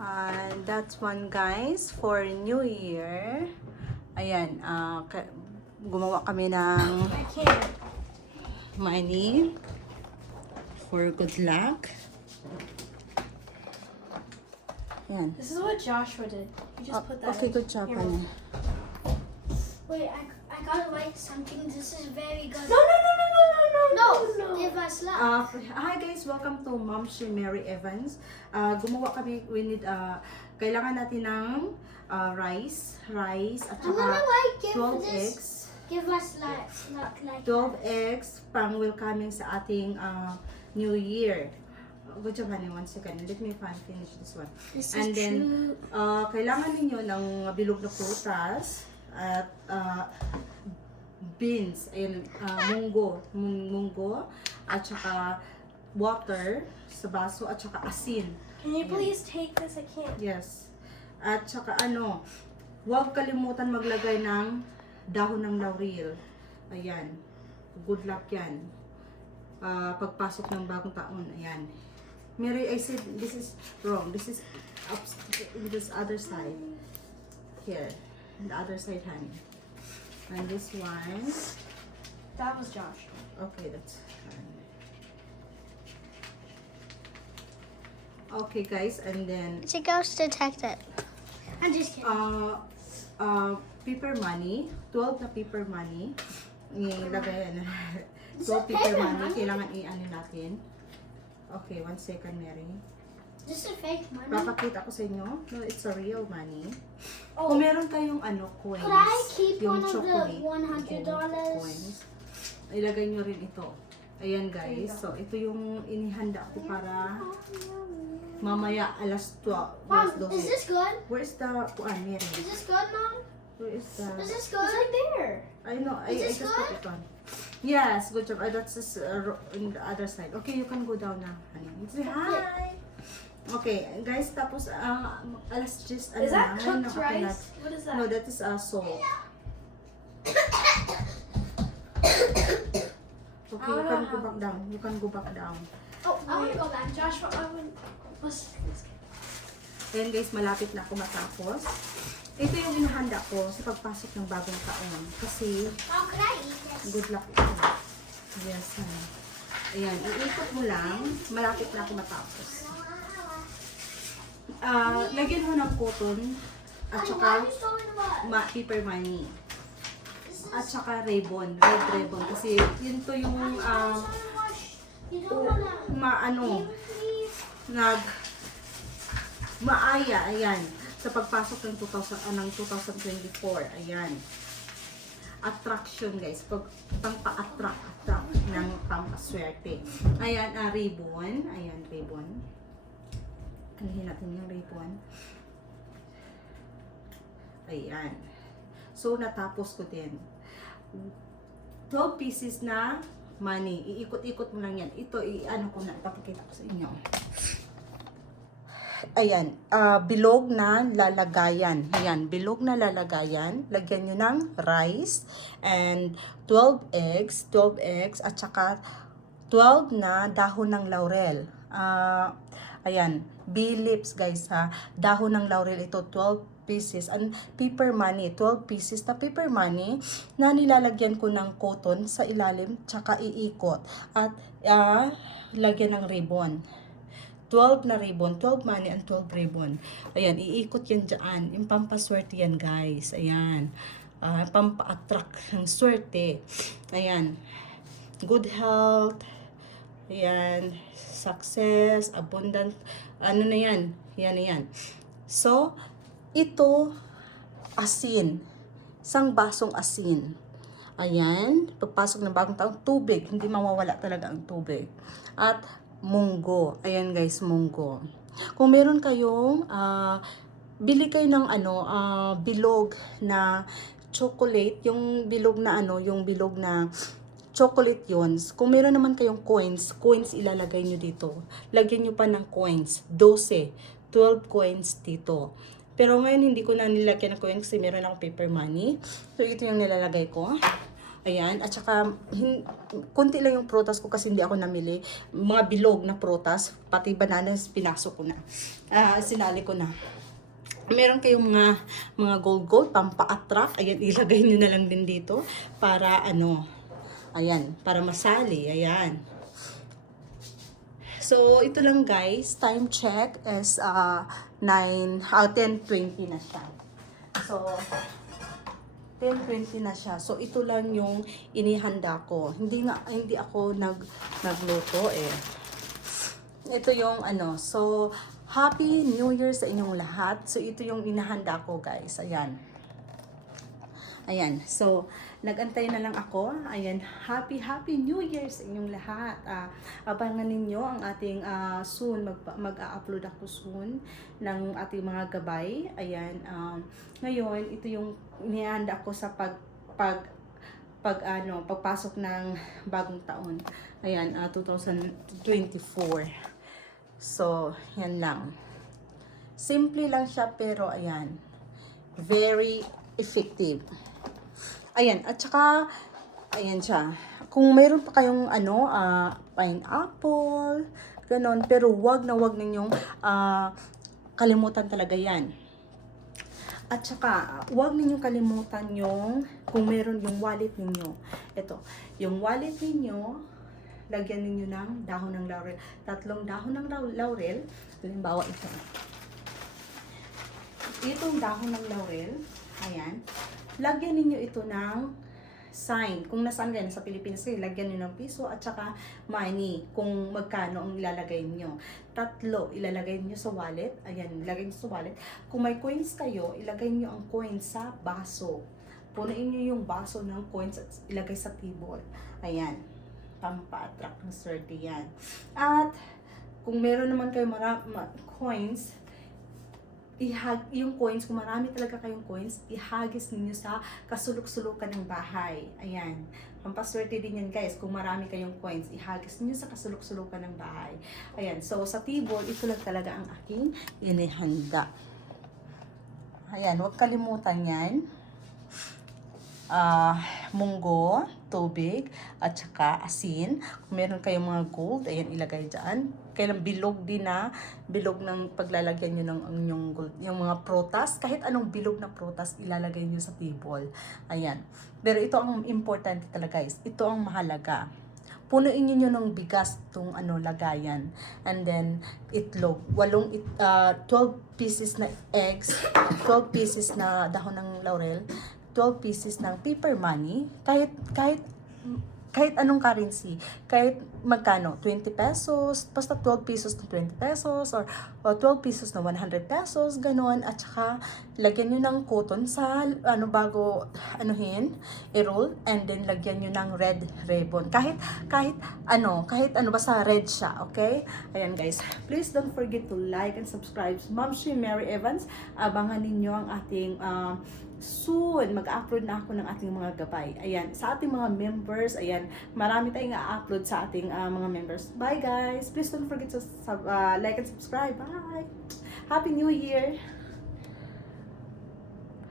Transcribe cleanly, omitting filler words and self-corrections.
And that's one guys for New Year. Ayan, gumawa kami ng money for good luck. Ayan. This is what Joshua did. You just put that Okay, in. good job, Here. Anya. Wait, I gotta like something. This is very good. No, no, no, no, no, no, no, No, no. give us luck. Hi guys, welcome to Mom She Mary Evans. Gumawa kami, kailangan natin ng rice at I'm gonna saka like give 12 this. eggs. Give us luck like 12 eggs pang welcoming sa ating New Year. Good job, honey. 1 second. Let me finish this one. This And is then, true. kailangan ninyo ng bilog na prutas at beans, ayun, munggo, at saka water sa baso, at saka asin. Can you please take this? I can't. Yes. At saka huwag kalimutan maglagay ng dahon ng laurel. Ayan. Good luck yan. Pagpasok ng bagong taon. Ayan. Mary, I said this is wrong. This is this other side. Here. The other side, honey. And this one. That was Josh. Okay, that's fine. Okay, guys, and then It's a ghost detective. I'm just kidding. paper money, 12 na paper money. Ilagay na. Is 12 it paper paper money, money? kailangan i-ano natin. Okay, 1 second, Mary. This is fake money. Papakita ko sa inyo. No, it's a real money. Oh, Kung meron kayong coins, could I keep yung one of the chocolate, $100? gold coins, ilagay nyo rin ito. Ayan guys, so ito yung inihanda ko para mamaya alas 12. Mom, alas 12. is this good? Where's the Mary? Is this good, Mom? Where is the... Is this It's good? right there. I know, I Is this just good? put it on. Yes, good job. That's just, in the other side. Okay, you can go down now, honey. Say hi! Okay, guys, tapos alas 10, Is that cooked coconut. rice? What is that? No, that is salt. Okay, you can go back down. You can go back down. Oh, I want to go back. Joshua, I would. Let's Then guys, malapit na ako matapos. Ito yung inahanda ko sa pagpasok ng bagong taon. Kasi, Mom, could I eat this? good luck ito. Yes, honey. Ayan, iikot mo lang. Malapit na ako matapos. Lagyan mo ng cotton at Why saka are you showing what? paper money. This is At saka ribbon, red ribbon. Kasi yun to yung You don't wanna. maano, Please. maaya, ayan, sa pagpasok ng 2024, ayan. Attraction guys, pang-pa-attract ng pampaswerte. Ayan, ribbon, ayan, ribbon. Kanihin natin yung ribbon. Ayan. So, natapos ko din. 12 pieces na money. Iikot-ikot mo lang yan. Ito, i-ano ko na, ipapakita ko sa inyo. Ayan, bilog na lalagayan. Ayan, bilog na lalagayan. Lagyan nyo ng rice and 12 eggs, at saka 12 na dahon ng laurel. Ayan, bay leaves guys ha. Dahon ng laurel ito, 12 pieces. And paper money, 12 pieces na paper money na nilalagyan ko ng cotton sa ilalim, tsaka iikot. At lagyan ng ribbon. 12 na ribbon, 12 money and 12 ribbon. Ayan, iikot yan dyan. Yung pampaswerte yan, guys. Ayan. Pampa-attract ng swerte. Ayan. Good health. Ayan. Success, abundant. Ano na yan? Yan na yan. So, ito, asin. Isang basong asin. Ayan. Pagpasok ng bagong taon, tubig. Hindi mawawala talaga ang tubig. At munggo. Ayan guys, munggo. Kung meron kayong bili kayo ng bilog na chocolate, yung bilog na chocolate yun. Kung meron naman kayong coins ilalagay nyo dito. Lagyan nyo pa ng coins, 12 coins dito. Pero ngayon hindi ko na nilagyan ng coins kasi meron akong paper money. So ito yung nilalagay ko. Ayan, at saka kunti lang yung prutas ko kasi hindi ako namili. Mga bilog na prutas, pati bananas pinasok ko na. Sinali ko na. Meron kayong mga gold pampa-attract. Ayan, ilagay nyo na lang din dito para ayan, para masali. Ayan. So, ito lang guys, time check is 10:20 na siya. So, 10:20 na siya. So, ito lang yung inihanda ko. Hindi ako nagluto eh. Ito yung so, Happy New Year sa inyong lahat. So, ito yung inihanda ko guys. Ayan. Ayan. So, nagantay na lang ako. Ayan. Happy New Year sa inyong lahat. Abangan ninyo ang ating soon. Mag-a-upload ako soon ng ating mga gabay. Ayan. Ngayon, ito yung inihanda ko sa pagpasok ng bagong taon. Ayan, 2024. So, yan lang. Simple lang siya pero ayan, very effective. Ayan, at saka ayan siya. Kung mayroon pa kayong pineapple, ganon, pero wag ninyong kalimutan talaga yan. At saka, huwag ninyong kalimutan kung meron yung wallet ninyo. Ito, yung wallet ninyo, lagyan ninyo ng dahon ng laurel. 3 dahon ng laurel. Halimbawa ito. Itong dahon ng laurel, ayan, lagyan ninyo ito ng sign. Kung nasaan kayo, sa Pilipinas kayo, lagyan nyo ng piso at saka money kung magkano ang ilalagay nyo. 3 ilalagay nyo sa wallet. Ayan, ilagay nyo sa wallet. Kung may coins kayo, ilagay nyo ang coins sa baso. Punuin nyo yung baso ng coins at ilagay sa table. Ayan, pampa-attract ng swerte yan. At kung meron naman kayo coins, yung coins, kung marami talaga kayong coins, ihagis ninyo sa kasulok-sulukan ng bahay. Ayan. Pampaswerte din yan guys. Kung marami kayong coins, ihagis ninyo sa kasulok-sulukan ng bahay. Ayan. So, sa table, ito lang talaga ang aking inihanda. Ayan. Huwag kalimutan yan. Munggo, tubig, at saka asin. Kung meron kayong mga gold, ayan, ilagay dyan. Kailang bilog din bilog ng paglalagyan nyo ng inyong gold. Yung mga prutas, kahit anong bilog na prutas, ilalagay nyo sa table. Ayan. Pero ito ang importante talaga guys. Ito ang mahalaga. Punuin nyo ng bigas itong lagayan. And then, itlog. 12 pieces na eggs, 12 pieces na dahon ng laurel, 12 pieces ng paper money, kahit anong currency, kahit magkano, 20 pesos, basta 12 pesos na 20 pesos, or 12 pesos na 100 pesos, ganon, at saka lagyan nyo ng cotton sa, bago, i-roll, and then lagyan nyo ng red ribbon, kahit basta red siya, okay? Ayan guys, please don't forget to like and subscribe. Ma'am Shi Mary Evans, abangan ninyo ang ating, soon, mag-upload na ako ng ating mga gabay. Ayan, sa ating mga members, ayan, marami tayong i-upload sa ating mga members. Bye guys! Please don't forget to like and subscribe. Bye! Happy New Year!